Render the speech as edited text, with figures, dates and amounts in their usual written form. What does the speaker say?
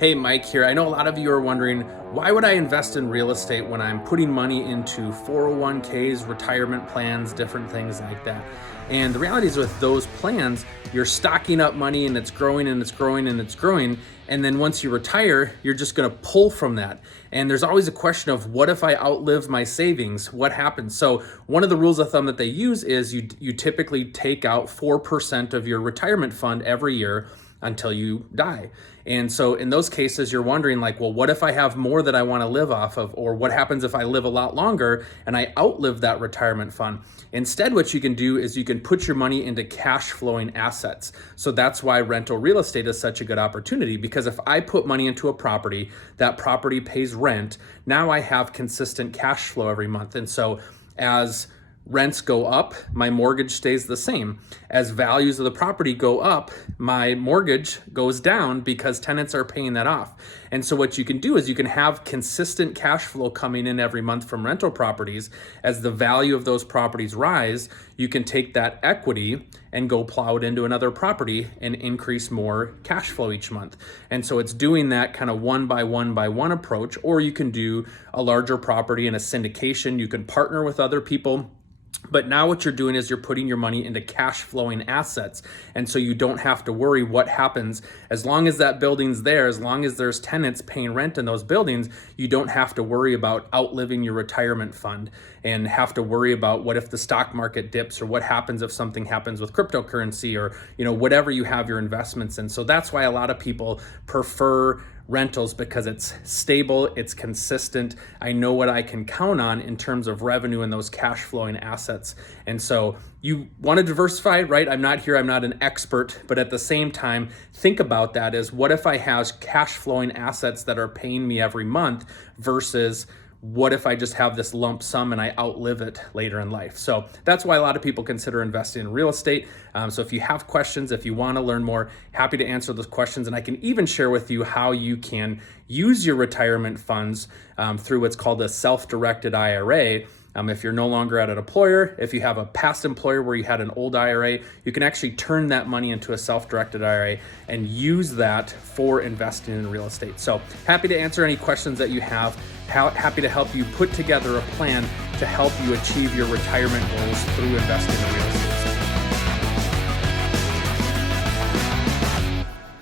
Hey, Mike here. I know a lot of you are wondering, why would I invest in real estate when I'm putting money into 401ks, retirement plans, different things like that? And the reality is with those plans, you're stocking up money and it's growing and it's growing and it's growing. And then once you retire, you're just going to pull from that. And there's always a question of what if I outlive my savings? What happens? So one of the rules of thumb that they use is you typically take out 4% of your retirement fund every year until you die. And so in those cases, you're wondering like, well, what if I have more that I want to live off of? Or what happens if I live a lot longer and I outlive that retirement fund? Instead, what you can do is you can put your money into cash flowing assets. So that's why rental real estate is such a good opportunity, because if I put money into a property, that property pays rent, now I have consistent cash flow every month. And so as rents go up, my mortgage stays the same. As values of the property go up, my mortgage goes down because tenants are paying that off. And so what you can do is you can have consistent cash flow coming in every month from rental properties. As the value of those properties rise, you can take that equity and go plow it into another property and increase more cash flow each month. And so it's doing that kind of one by one approach, or you can do a larger property in a syndication. You can partner with other people. But now what you're doing is you're putting your money into cash flowing assets. And so you don't have to worry what happens. As long as that building's there, as long as there's tenants paying rent in those buildings, you don't have to worry about outliving your retirement fund and have to worry about what if the stock market dips or what happens if something happens with cryptocurrency or, whatever you have your investments in. So that's why a lot of people prefer rentals, because it's stable, it's consistent. I know what I can count on in terms of revenue and those cash flowing assets. And so you want to diversify, right? I'm not an expert, but at the same time, think about that as what if I have cash flowing assets that are paying me every month versus what if I just have this lump sum and I outlive it later in life? So that's why a lot of people consider investing in real estate. So if you have questions, if you want to learn more, happy to answer those questions. And I can even share with you how you can use your retirement funds through what's called a self-directed IRA. If you're no longer at an employer, if you have a past employer where you had an old IRA, you can actually turn that money into a self-directed IRA and use that for investing in real estate. So happy to answer any questions that you have. Happy to help you put together a plan to help you achieve your retirement goals through investing in real estate.